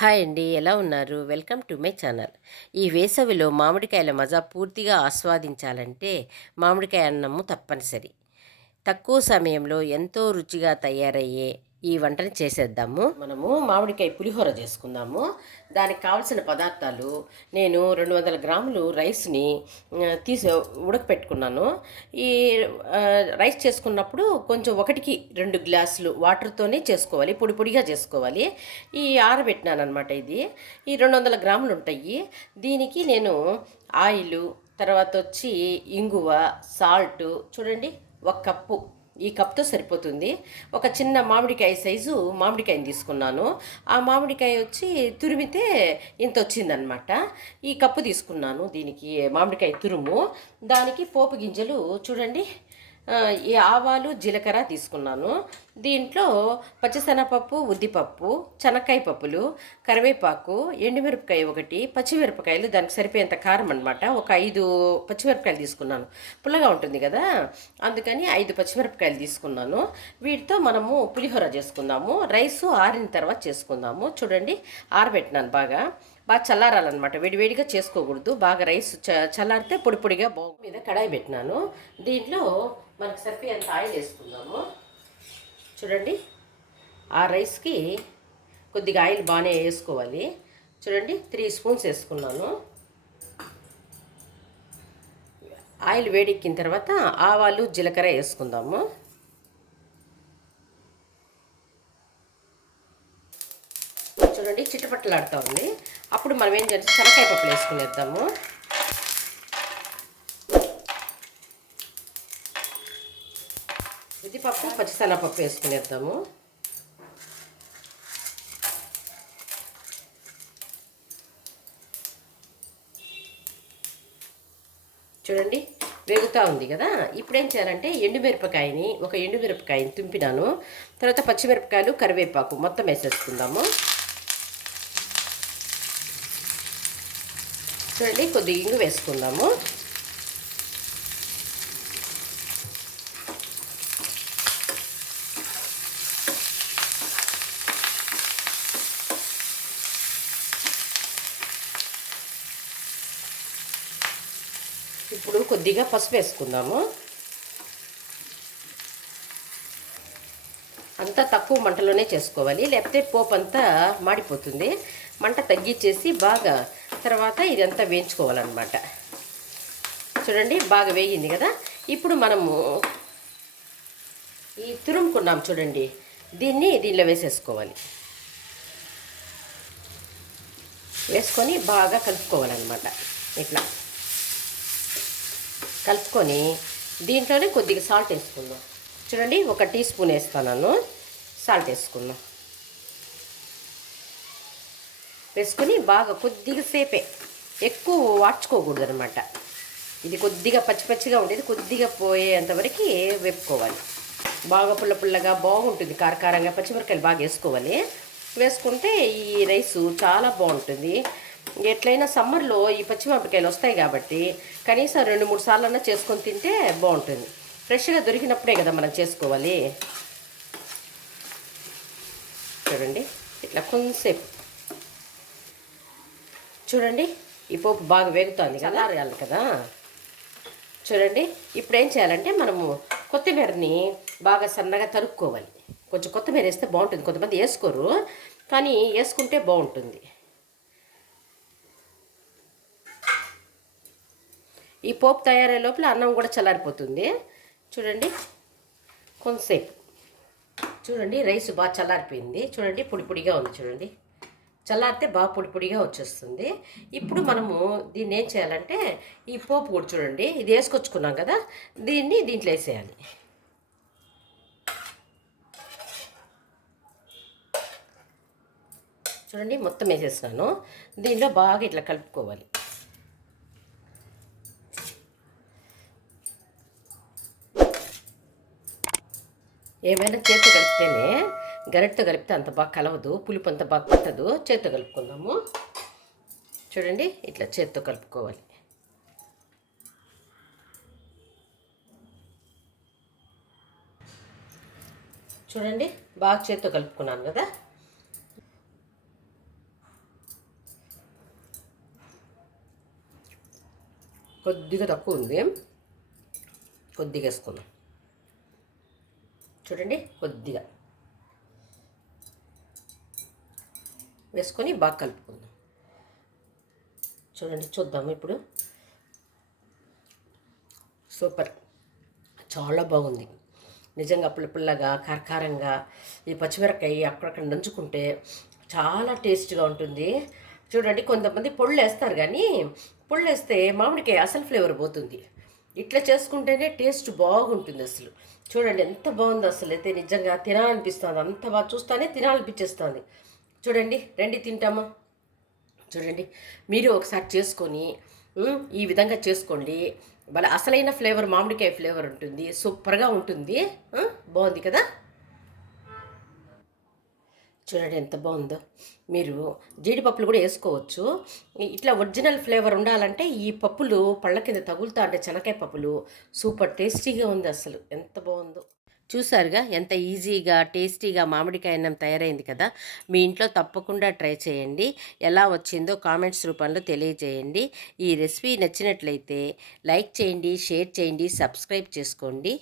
Hi అండి, ఎలా ఉన్నారు? Welcome to my channel. ఈ వేసవిలో మామిడికాయల మజా పూర్తిగా ఆస్వాదించాలంటే మామిడికాయ అన్నము తప్పనిసరి. తక్కువ సమయంలో ఎంతో రుచిగా తయారయ్యే ఈ వంటని చేసేద్దాము. మనము మామిడికాయ పులిహోర చేసుకుందాము. దానికి కావలసిన పదార్థాలు: నేను 200 గ్రాములు రైస్ని తీసి ఉడకపెట్టుకున్నాను. ఈ రైస్ చేసుకున్నప్పుడు కొంచెం 1కి 2 గ్లాసులు వాటర్తోనే చేసుకోవాలి, పొడి పొడిగా చేసుకోవాలి. ఈ ఆరబెట్టినాను అనమాట. ఇది ఈ 200 గ్రాములు ఉంటాయి. దీనికి నేను ఆయిలు, తర్వాత వచ్చి ఇంగువ, సాల్టు చూడండి, 1 కప్పు, ఈ కప్తో సరిపోతుంది. ఒక చిన్న మామిడికాయ సైజు మామిడికాయని తీసుకున్నాను. ఆ మామిడికాయ వచ్చి తురిమితే ఇంత వచ్చిందనమాట. ఈ కప్పు తీసుకున్నాను దీనికి మామిడికాయ తురుము. దానికి పోపు గింజలు చూడండి, ఈ ఆవాలు, జీలకర్ర తీసుకున్నాను. దీంట్లో పచ్చిశనగపప్పు, ఉద్దిపప్పు, చెనక్కాయ పప్పులు, కరివేపాకు, ఎండుమిరపకాయ 1, పచ్చిమిరపకాయలు దానికి సరిపోయేంత కారం అనమాట. ఒక 5 పచ్చిమిరపకాయలు తీసుకున్నాను. పుల్లగా ఉంటుంది కదా, అందుకని 5 పచ్చిమిరపకాయలు తీసుకున్నాను. వీటితో మనము పులిహోర చేసుకుందాము. రైసు ఆరిన తర్వాత చేసుకుందాము. చూడండి, ఆరబెట్టినాను బాగా. బాగా చల్లారాలన్నమాట, వేడివేడిగా చేసుకోకూడదు. బాగా రైస్ చల్లారితే పొడి పొడిగా మీద కడాయి పెట్టినాను. దీంట్లో మనకు సరిపోయేంత ఆయిల్ వేసుకుందాము. చూడండి, ఆ రైస్కి కొద్దిగా ఆయిల్ బాగానే వేసుకోవాలి. చూడండి, 3 స్పూన్స్ వేసుకున్నాను. ఆయిల్ వేడెక్కిన తర్వాత ఆవాలు, జీలకర్ర వేసుకుందాము. చూడండి, చిట్టపట్టలాడుతూ ఉంది. అప్పుడు మనం ఏం చేయాలి, శనక్కాయ పప్పులు వేసుకునేద్దాము. ఉద్దిపప్పు, పచ్చిశనగపప్పు వేసుకునేద్దాము. చూడండి, వేగుతూ ఉంది కదా. ఇప్పుడు ఏం చేయాలంటే ఒక ఎండుమిరపకాయని తుంపినాను. తర్వాత పచ్చిమిరపకాయలు, కరివేపాకు మొత్తం వేసేసుకుందాము. చూడండి, కొద్దిగా ఇంగు వేసుకుందాము. ఇప్పుడు కొద్దిగా పసుపు వేసుకుందాము. అంతా తక్కువ మంటలోనే చేసుకోవాలి, లేకపోతే పోపు అంతా మాడిపోతుంది. మంట తగ్గించేసి బాగా తర్వాత ఇదంతా వేయించుకోవాలన్నమాట. చూడండి, బాగా వేగింది కదా. ఇప్పుడు మనము ఈ తురుముకున్నాం చూడండి, దీనిలో వేసేసుకోవాలి. వేసుకొని బాగా కలుపుకోవాలన్నమాట. ఇట్లా కలుపుకొని దీంట్లోనే కొద్దిగా సాల్ట్ వేసుకుందాం. చూడండి, 1 టీ స్పూన్ వేస్తాను సాల్ట్ వేసుకుందాం. వేసుకొని బాగా కొద్దిగా సేపే, ఎక్కువ వాడ్చుకోకూడదు అనమాట. ఇది కొద్దిగా పచ్చి పచ్చిగా ఉండేది కొద్దిగా పోయేంతవరకు వేపుకోవాలి. బాగా పుల్ల పుల్లగా బాగుంటుంది, కారకారంగా పచ్చిమిరపకాయలు బాగా వేసుకోవాలి. వేసుకుంటే ఈ రైసు చాలా బాగుంటుంది. ఎట్లయినా సమ్మర్లో ఈ పచ్చిమిరపకాయలు వస్తాయి కాబట్టి కనీసం 2-3 సార్లన్నా చేసుకొని తింటే బాగుంటుంది. ఫ్రెష్గా దొరికినప్పుడే కదా మనం చేసుకోవాలి. చూడండి, ఇట్లా కొంచెంసేపు చూడండి, ఈ పోపు బాగా వేగుతుంది కదా, చల్లారాలి కదా. చూడండి, ఇప్పుడు ఏం చేయాలంటే మనము కొత్తిమీరని బాగా సన్నగా తరుక్కోవాలి. కొంచెం కొత్తిమీర వేస్తే బాగుంటుంది, కొంతమంది వేసుకోరు, కానీ వేసుకుంటే బాగుంటుంది. ఈ పోపు తయారయ్యే లోపల అన్నం కూడా చల్లారిపోతుంది. చూడండి, కొంతసేపు చూడండి, రైస్ బాగా చల్లారిపోయింది. చూడండి, పొడి పొడిగా ఉంది. చూడండి, చల్లారితే బాగా పొడి పొడిగా వచ్చేస్తుంది. ఇప్పుడు మనము దీన్ని ఏం చేయాలంటే ఈ పోపు కూడా చూడండి, ఇది వేసుకొచ్చుకున్నాం కదా, దీంట్లో వేసేయాలి. చూడండి, మొత్తం వేసేసినాను. దీనిలో బాగా ఇట్లా కలుపుకోవాలి. ఏమైనా చేతితో కలిపితేనే, గరిటతో కలిపితే అంత బాగా కలవదు, పులుపు అంత బాగా పట్టదు. చేతితో కలుపుకుందాము. చూడండి, ఇట్లా చేతితో కలుపుకోవాలి. చూడండి, బాగా చేతితో కలుపుకున్నాను కదా. కొద్దిగా తక్కువ ఉంది, కొద్దిగా వేసుకుందాం. చూడండి, కొద్దిగా వేసుకొని బాగా కలుపుకుందాం. చూడండి, చూద్దాము ఇప్పుడు. సూపర్, చాలా బాగుంది నిజంగా. పుల్లగా కారకారంగా ఈ పచ్చిమిరపకాయ అక్కడక్కడ నంచుకుంటే చాలా టేస్ట్గా ఉంటుంది. చూడండి, కొంతమంది పొళ్ళు వేస్తారు, కానీ పొళ్ళు వేస్తే మామిడికాయ అసలు ఫ్లేవర్ పోతుంది. ఇట్లా చేసుకుంటేనే టేస్ట్ బాగుంటుంది అసలు. చూడండి ఎంత బాగుందో అసలు. అయితే నిజంగా తినాలనిపిస్తుంది, అంత బాగా చూస్తానే తినాలనిపించేస్తుంది. చూడండి, రండి తింటామా. చూడండి, మీరు ఒకసారి చేసుకొని ఈ విధంగా చేసుకోండి. వాళ్ళ అసలైన ఫ్లేవర్ మామిడికాయ ఫ్లేవర్ ఉంటుంది, సూపర్గా ఉంటుంది. బాగుంది కదా. చూడండి ఎంత బాగుందో. మీరు జీడిపప్పులు కూడా వేసుకోవచ్చు. ఇట్లా ఒరిజినల్ ఫ్లేవర్ ఉండాలంటే ఈ పప్పులు పళ్ళ కింద తగులుతా అంటే శనగకాయ పప్పులు సూపర్ టేస్టీగా ఉంది అసలు. ఎంత బాగుందో చూసారుగా, ఎంత ఈజీగా టేస్టీగా మామిడికాయ అన్నం తయారైంది కదా. మీ ఇంట్లో తప్పకుండా ట్రై చేయండి. ఎలా వచ్చిందో కామెంట్స్ రూపంలో తెలియజేయండి. ఈ రెసిపీ నచ్చినట్లయితే లైక్ చేయండి, షేర్ చేయండి, సబ్స్క్రైబ్ చేసుకోండి.